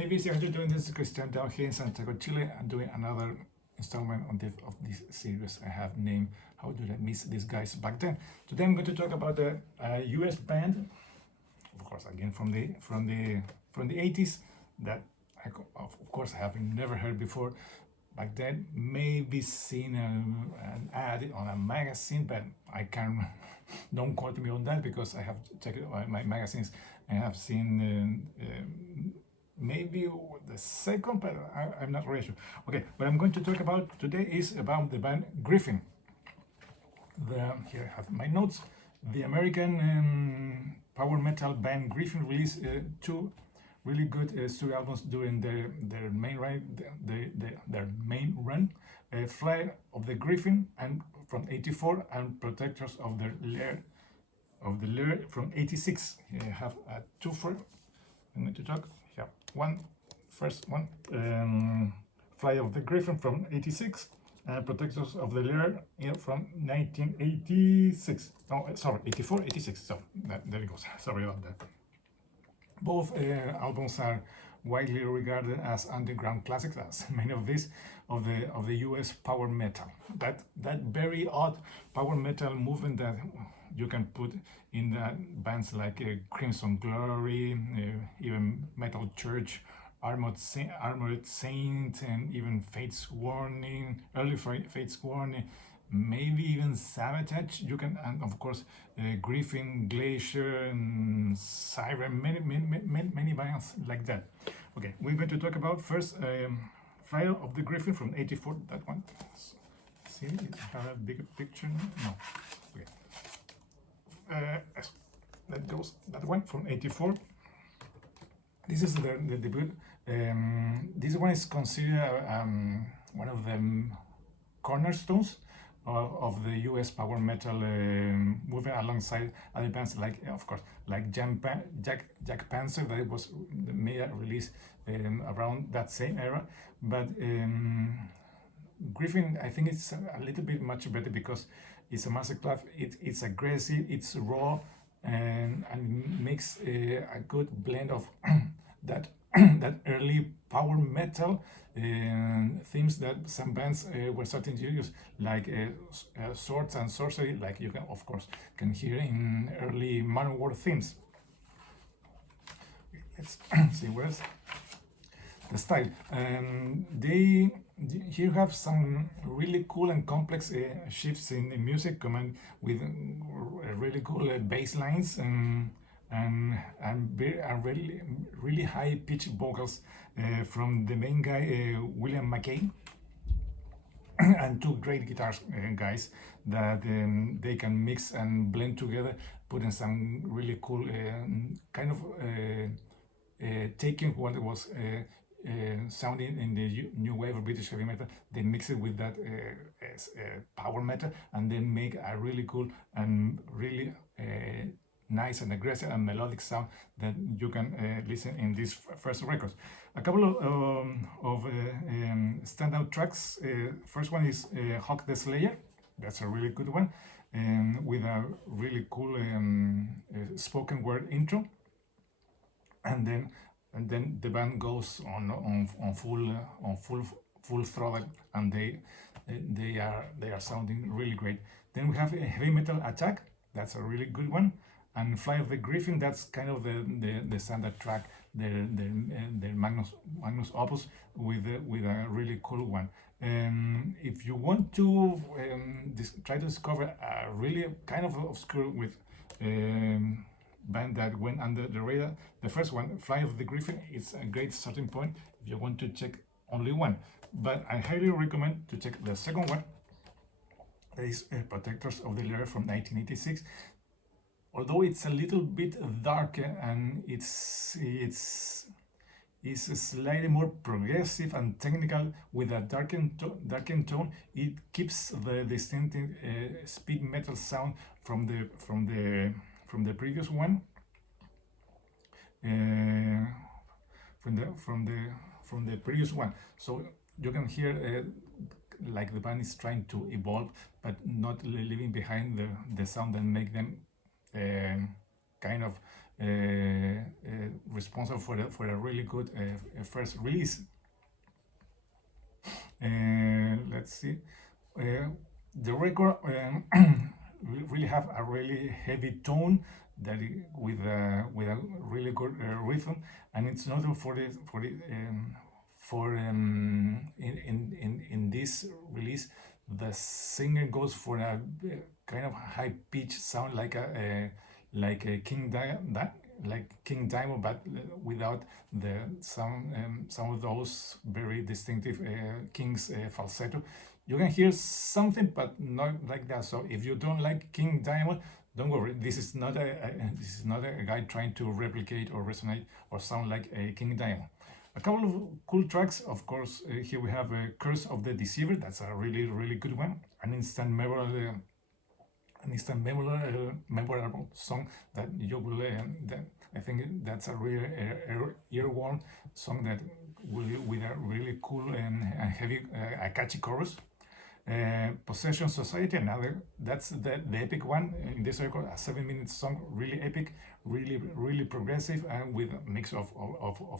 Maybe it's to doing this Christian down here in Santiago, Chile, and doing another installment of this series I have named How Did I Miss These Guys Back Then. Today I'm going to talk about the US band, of course, again from the 80s, that of course I have never heard before. Back then, maybe seen an ad on a magazine, but I can't. Don't quote me on that because I have checked my magazines and have seen maybe the second, but I'm not really sure. Okay, what I'm going to talk about today is about the band Gryphon. Here I have my notes. The American power metal band Gryphon released two really good studio albums during their main run. Flight of the Gryphon and from '84 and Protectors of the Lair from '86. I have two for. I'm going to talk. Yeah, first one. Flight of the Gryphon from '86. Protectors of the Lair from 1986. Oh, sorry, 84, 86. So there it goes. Sorry about that. Both albums are widely regarded as underground classics, as many of these of the US power metal. That very odd power metal movement that you can put in bands like Crimson Glory, even Metal Church, Armored Saint, and even Fates Warning, early Fates Warning, maybe even Sabotage. You can, and of course, Gryphon, Glacier, and Siren, many bands like that. Okay, we're going to talk about first Flight of the Gryphon from '84. That one. See, I have a bigger picture. No. Okay. That goes. That one from '84. This is the debut. This one is considered one of the cornerstones of the US power metal movement, alongside other bands like, of course, like Jack Panzer, that was made a release around that same era. But Gryphon, I think it's a little bit much better because it's a masterclass. It's aggressive, it's raw, and makes a good blend of that early power metal themes that some bands were starting to use, like swords and sorcery, like you can, of course, can hear in early Manowar themes. Let's see where's the style. They here have some really cool and complex shifts in music, combined with really cool bass lines and really high pitched vocals from the main guy, William McKay, and two great guitar guys that they can mix and blend together, putting some really cool kind of taking what was sounding in the new wave of British heavy metal. They mix it with that power metal, and then make a really cool and really nice and aggressive and melodic sound that you can listen in these first records. A couple of standout tracks. First one is Hawk the Slayer. That's a really good one, with a really cool spoken word intro. And then the band goes on full throttle, and they are sounding really great. Then we have a Heavy Metal Attack. That's a really good one. And Flight of the Gryphon, that's kind of the standard track, their magnus opus, with a really cool one. If you want to try to discover a really kind of obscure with band that went under the radar, the first one, Flight of the Gryphon, is a great starting point if you want to check only one. But I highly recommend to check the second one. That is Protectors of the Lair from 1986. Although it's a little bit darker and it's slightly more progressive and technical with a darkened tone, it keeps the distinctive speed metal sound from the previous one, from the previous one. So you can hear like the band is trying to evolve, but not leaving behind the sound that make them kind of responsible for a really good first release. Let's see. The record really have a really heavy tone that with a really good rhythm, and it's notable in this release the singer goes for a kind of high pitch sound like a King Diamond, but without some of those very distinctive King's falsetto. You can hear something, but not like that. So if you don't like King Diamond, don't worry. This is not a guy trying to replicate or resonate or sound like a King Diamond. A couple of cool tracks, of course. Here we have Curse of the Deceiver. That's a really good one. An instant memorable song that you will that I think that's a real earworm song that with a really cool and heavy a catchy chorus. Possession Society, another, that's the epic one in this record, a 7-minute song, really epic, really progressive, and with a mix of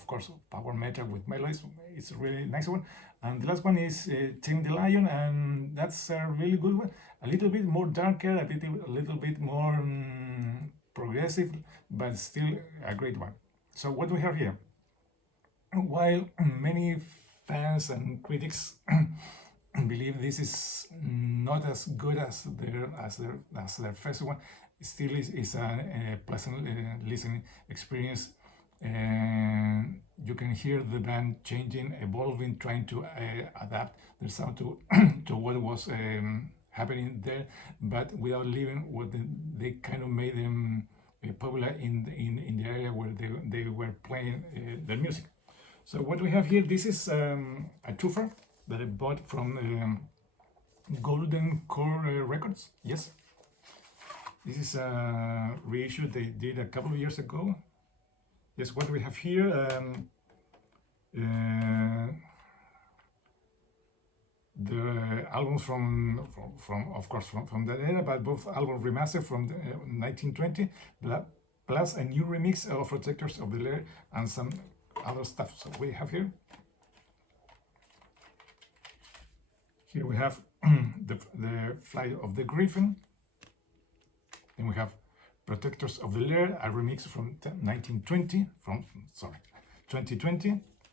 course power metal with melodies. It's a really nice one. And the last one is Tame the Lion, and that's a really good one, a little bit more darker, a little bit more progressive, but still a great one. So what do we have here? While many fans and critics believe this is not as good as their first one, still is a pleasant listening experience. And you can hear the band changing, evolving, trying to adapt their sound to to what was happening there, but without leaving what they kind of made them popular in the area where they were playing their music. So what we have here, this is a twofer that I bought from Golden Core Records. Yes, this is a reissue they did a couple of years ago. Yes, what we have here, the albums from of course from that era, but both albums remastered from 1920, plus a new remix of Protectors of the Air and some other stuff. So we have here we have the Flight of the Griffin, and we have Protectors of the Air, a remix from 2020,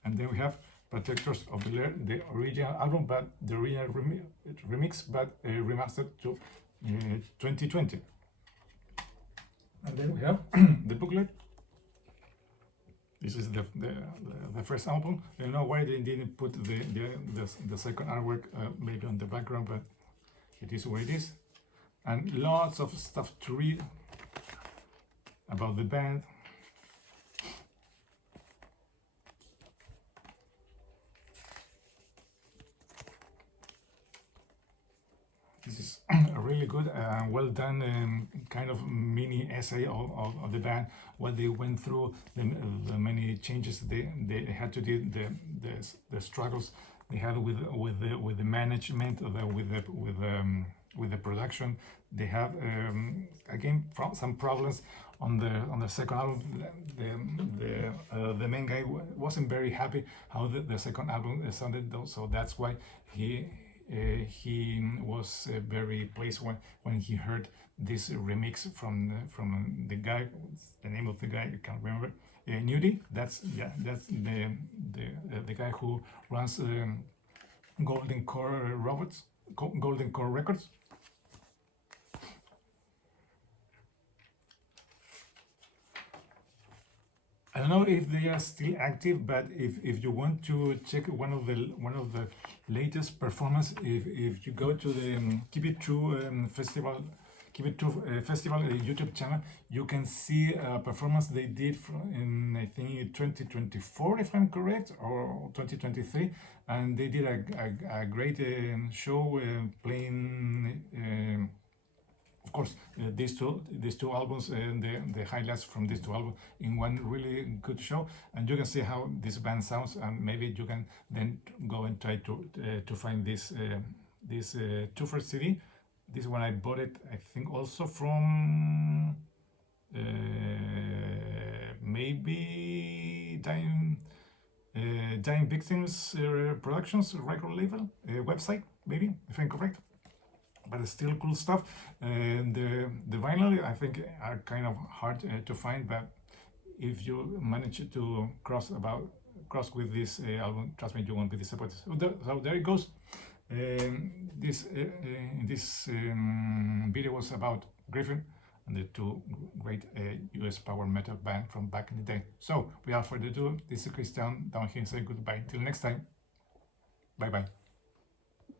and then we have Protectors of the Air, the original album, but the original remix, but remastered to 2020. And then we have the booklet. This is the first album. I don't know why they didn't put the second artwork maybe on the background, but it is what it is. And lots of stuff to read about the band. This is a really good, well done kind of mini essay of the band, what they went through, the many changes they had to do, the struggles they had with the management, with the production. They have again some problems on the second album. The main guy wasn't very happy how the second album sounded, though, so that's why he was very pleased when he heard this remix from the guy. The name of the guy I can't remember. Nudie. That's the guy who runs Golden Core Records. I don't know if they are still active, but if you want to check one of the latest performance, if you go to the Keep It True Festival YouTube channel, you can see a performance they did in I think 2024, if I'm correct, or 2023, and they did a great show playing. Of course, these two albums and the highlights from these two albums in one really good show, and you can see how this band sounds, and maybe you can then go and try to find this twofer CD. This one I bought it, I think, also from maybe Dying Victims Productions record label website, maybe, if I'm correct. But it's still cool stuff. The vinyl, I think, are kind of hard to find, but if you manage to cross with this album, trust me, you won't be disappointed. So there it goes. This video was about Gryphon and the two great US power metal band from back in the day. So without further ado, this is Christian down here saying goodbye. Till next time. Bye bye.